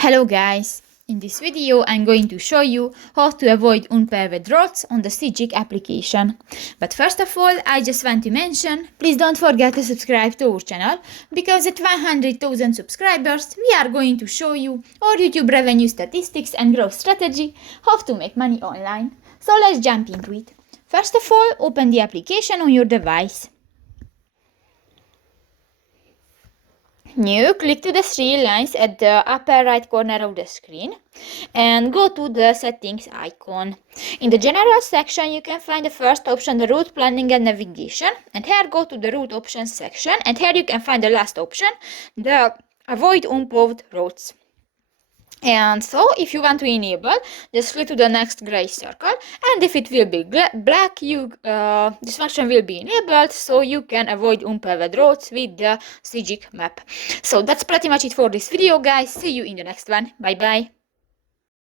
Hello guys! In this video I'm going to show you how to avoid unpaved roads on the Sygic application. But first of all, I just want to mention, please don't forget to subscribe to our channel, because at 100,000 subscribers we are going to show you our YouTube revenue statistics and growth strategy, how to make money online. So let's jump into it. First of all, open the application on your device. New, click to the three lines at the upper right corner of the screen and go to the settings icon. In the general section you can find the first option, the route planning and navigation, and here go to the route options section, and here you can find the last option, the avoid unpaved roads. And so if you want to enable, just click to the next gray circle, and if it will be black, this function will be enabled, so you can avoid unpaved roads with the Sygic map. So that's pretty much it for this video, guys. See you in the next one. Bye bye.